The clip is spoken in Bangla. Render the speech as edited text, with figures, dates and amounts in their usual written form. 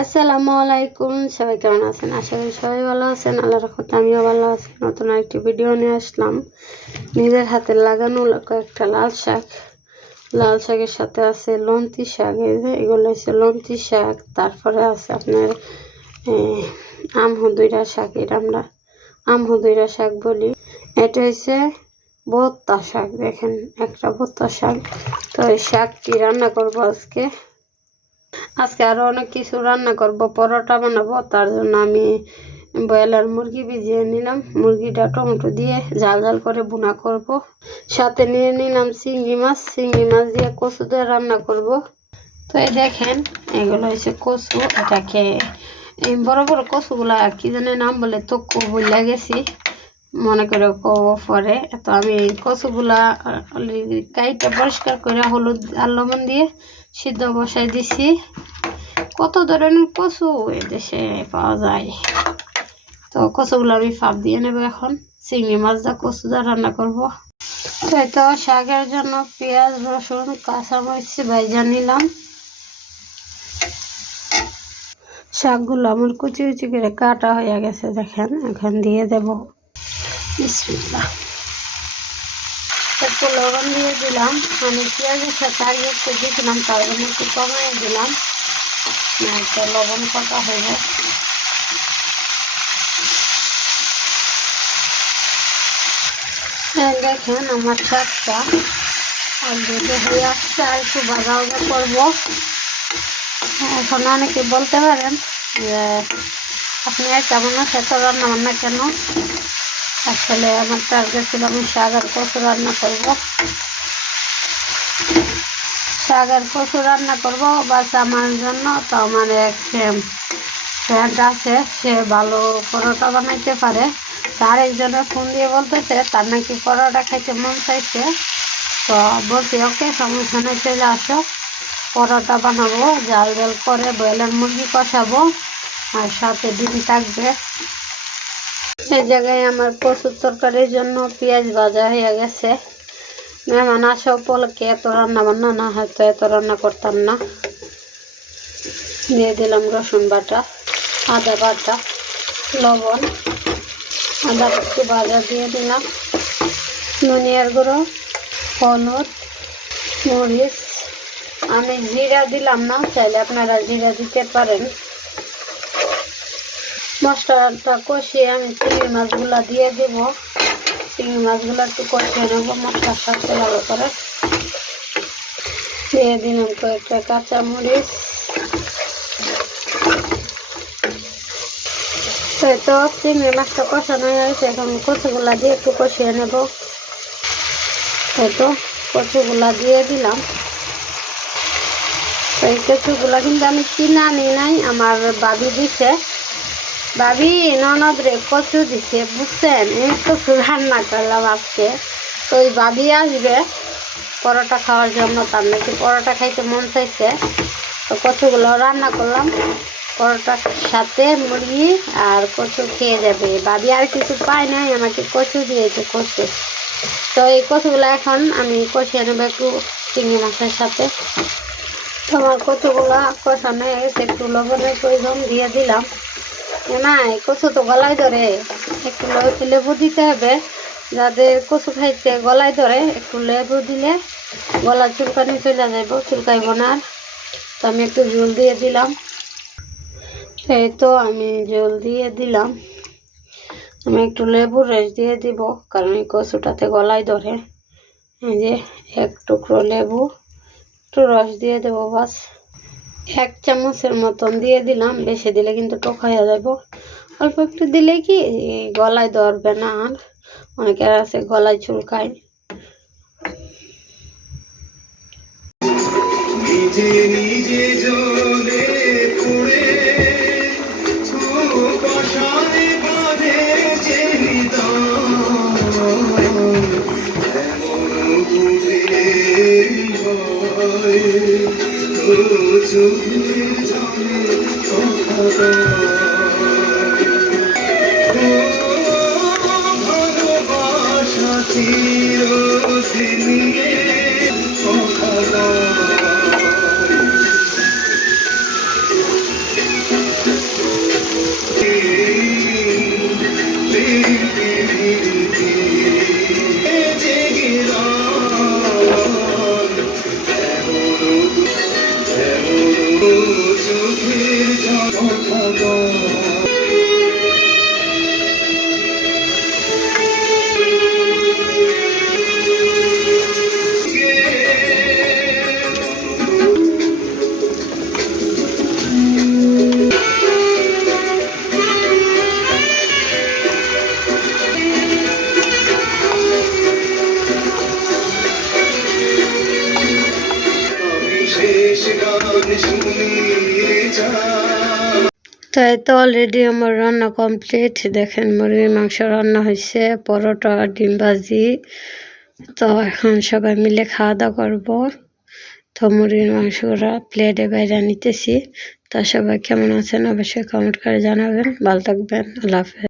আসসালামু আলাইকুম, সবাই কেমন আছেন? আশা করি সবাই ভালো আছেন। আল্লাহর রহমতে আমিও ভালো আছি। নতুন একটি ভিডিও নিয়ে আসলাম। নিজের হাতে লাগানো কয়েকটা লাল শাকের সাথে আছে লন্তি শাক। এগুলো হচ্ছে লন্তি শাক। তারপরে আছে আপনার আমহুদুইরা শাক, এটা আমরা আমহুদুইরা শাক বলি। এটা হচ্ছে ভর্তা শাক, দেখেন একটা ভর্তা শাক। তো এই শাকটি রান্না করবো আজকে আরো অনেক কিছু রান্না করব। পরোটা বানাবো, তার জন্য আমি ব্রয়লার মুরগি ভিজিয়ে নিলাম। মুরগিটা টমেটো দিয়ে ঝাল ঝাল করে ভুনা করব। সাথে নিয়ে নিলাম চিংড়ি মাছ দিয়ে কচু দিয়ে রান্না করব। তো এই দেখেন, এগুলো হচ্ছে কচু। এটাকে এই বড় বড় কচুগুলা কি জানে নাম বলে, তো বইলা গেছি, মনে করে পরে। তো আমি কচুগুলা কাইটা পরিষ্কার করে হলুদ আর লবণ দিয়ে সিদ্ধ বসাই দিছি। কত ধরনের কচু এদেশে পাওয়া যায়। তো কচুগুলো আমি ফাঁপ দিয়ে নেব। এখন চিংড়ি মাছ দা কচু দা রান্না করবো। তো শাকের জন্য পেঁয়াজ, রসুন, কাঁচামরিচ ভাইজা নিলাম। শাকগুলো আমার কুচি কুচি করে কাটা হয়ে গেছে, দেখেন। এখন দিয়ে দেব বিসমিল্লাহ। একটু লবণ দিয়ে দিলাম। আমি পেঁয়াজের সাথে আগে একটু দিয়েছিলাম, তার জন্য একটু কমিয়ে দিলাম, না একটা লবণ কাটা হয়ে যায়। দেখেন আমার শাকটা অলরেডি হয়ে আসছে। আর একটু ভাজা ভাজা করবো। এখন অনেকে বলতে পারেন যে আপনি কেমন আছে এত রান্না বান্না কেন? আসলে আমার টার্গেট ছিল আমি শাক আর কচু রান্না করবো। শাক আর কচু রান্না করবো বাস আমার জন্য। তো আমার এক ফ্রেন্ড আছে, সে ভালো পরোটা বানাইতে পারে। তার একজনের ফোন দিয়ে বলতেছে তার নাকি পরোটা খাইতে মন চাইছে। তো বলছি ওকে, সমস্যা নেই, চলে আসো, পরোটা বানাবো। জাল জাল করে ব্রয়লার মুরগি কষাবো, আর সাথে ডিম থাকবে। এই জায়গায় আমার কচুর তরকারির জন্য পেঁয়াজ ভাজা হয়ে গেছে। মেহমান আসা উপলক্ষে এত রান্না বান্না না, হয়তো এত রান্না করতাম না। দিয়ে দিলাম রসুন বাটা, আদা বাটা, লবণ, আদা একটু ভাজা দিয়ে দিলাম, ধনিয়ার গুঁড়ো, হলুদ, মরিচ। আমি জিরা দিলাম না, চাইলে আপনারা জিরা দিতে পারেন। মশলাটা কষিয়ে আমি চিংড়ি মাছগুলা দিয়ে দিব। চিংড়ি মাছগুলো একটু কষিয়ে নেব মশলার সাথে ভালো করে। দিয়ে দিলাম কয়েকটা কাঁচামরিচ। তো চিংড়ি মাছটা কষানো হয়েছে, এখন কচুগুলা দিয়ে একটু কষিয়ে নেব। তো কচুগুলা দিয়ে দিলাম। তো এই কচুগুলা কিন্তু আমি কিনে আনি নাই, আমার বাবি দিছে। ভাবি ননদ রে কচু দিছে, বুঝছেন? এই কচু রান্না করলাম আজকে। তো ওই ভাবি আসবে পরোটা খাওয়ার জন্য, তার নাকি পরোটা খাইতে মন চাইছে। তো কচুগুলো রান্না করলাম, পরোটার সাথে মুরগি আর কচু খেয়ে যাবে। ভাবি আর কিছু পায় নাই, আমাকে কচু দিয়েছে, কচু। তো এই কচুগুলো এখন আমি কষিয়ে নেবো একটু চিংড়ি মাছের সাথে। তোমার কচুগুলো কষানো হয়ে গেছে, একটু লবণের প্রয়োজন দিয়ে দিলাম। না, কচু তো গলায় ধরে, একটু লেবু দিতে হবে। যাদের কচু খাইতে গলায় ধরে, একটু লেবু দিলে গলা চুলকানি চলে যাইব, চুলকাইব না। তো আমি একটু জল দিয়ে দিলাম। এই তো আমি জল দিয়ে দিলাম। আমি একটু লেবুর রস দিয়ে দিব, কারণ এই কচুটাতে গলায় ধরে। এই যে এক টুকরো লেবু, একটু রস দিয়ে দেবো, বাস 1 চামচের মতন দিয়ে দিলাম। বেশি দিলে কিন্তু টক হয়ে যাব। অল্প একটু দিলে কি গলায় ধরবে না। আর অনেকের আছে গলায় চুলকায়। তাই তো অলরেডি আমার রান্না কমপ্লিট। দেখেন মুরগির মাংস রান্না হয়েছে, পরোটা, ডিম ভাজি। তো এখন সবাই মিলে খাওয়া দাওয়া করবো। তো মুরগির মাংসটা প্লেটে বাইরে নিতেছি। তা সবাই কেমন আছেন অবশ্যই কমেন্ট করে জানাবেন। ভালো থাকবেন। আল্লাহ হাফেজ।